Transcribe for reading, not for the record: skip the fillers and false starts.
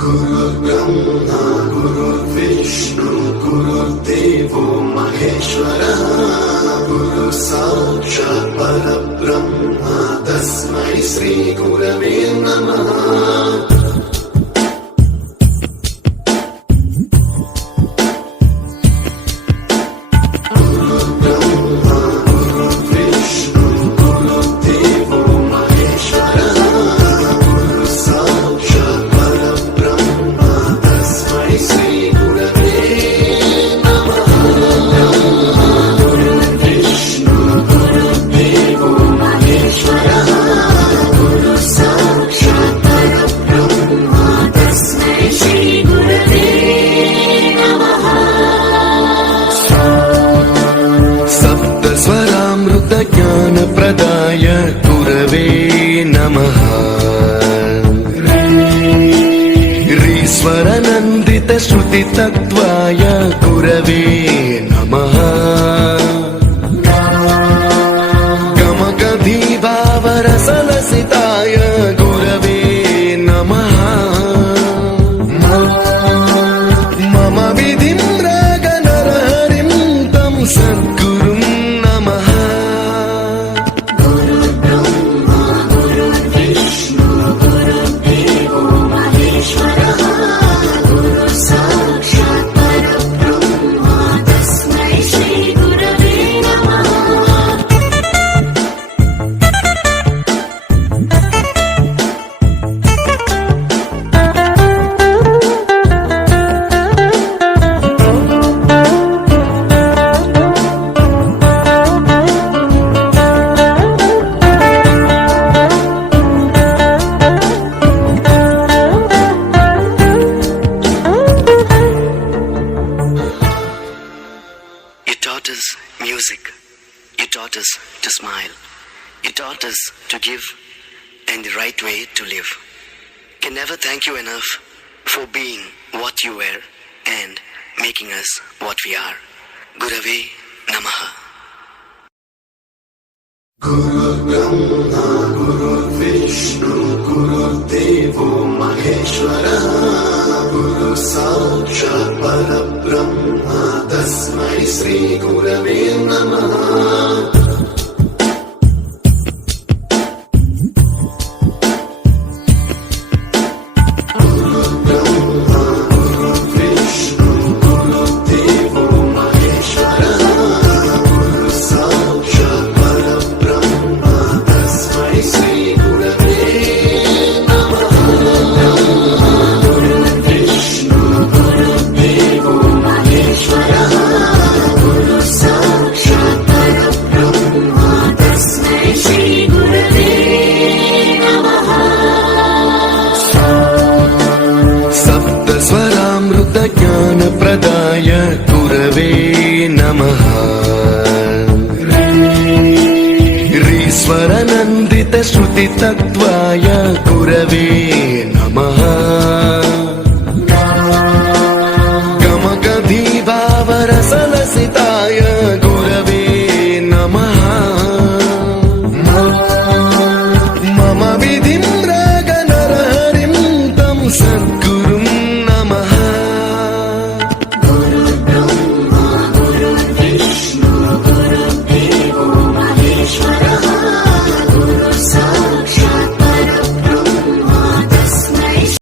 गुरुर्ब्रह्मा गुरुर्विष्णु गुरुर्देवो महेश्वरः गुरु साक्षात् परब्रह्म तस्मै श्री गुरवे नमः। ज्ञान प्रदाय गुरवे नमः। ईश्वर नंदित श्रुति तत्वाय गुरवे नमः। गमगधी भावरसलसिताय गुरवे नमः। मम विधिं रागनरहरिं तं सद्गुरुं नमः। You taught us music. You taught us to smile. You taught us to give and the right way to live. Can never thank you enough for being what you were and making us what we are. Gurave Namaha. गुरुर्ब्रह्मा गुरुर्विष्णु गुरुर्देवो महेश्वरः गुरु साक्षात् परब्रह्म तस्मै श्री गुरवे नमः। ज्ञान प्रदाय गुरवे नमः। ईश्वर नंदित श्रुति तत्वाय गुरवे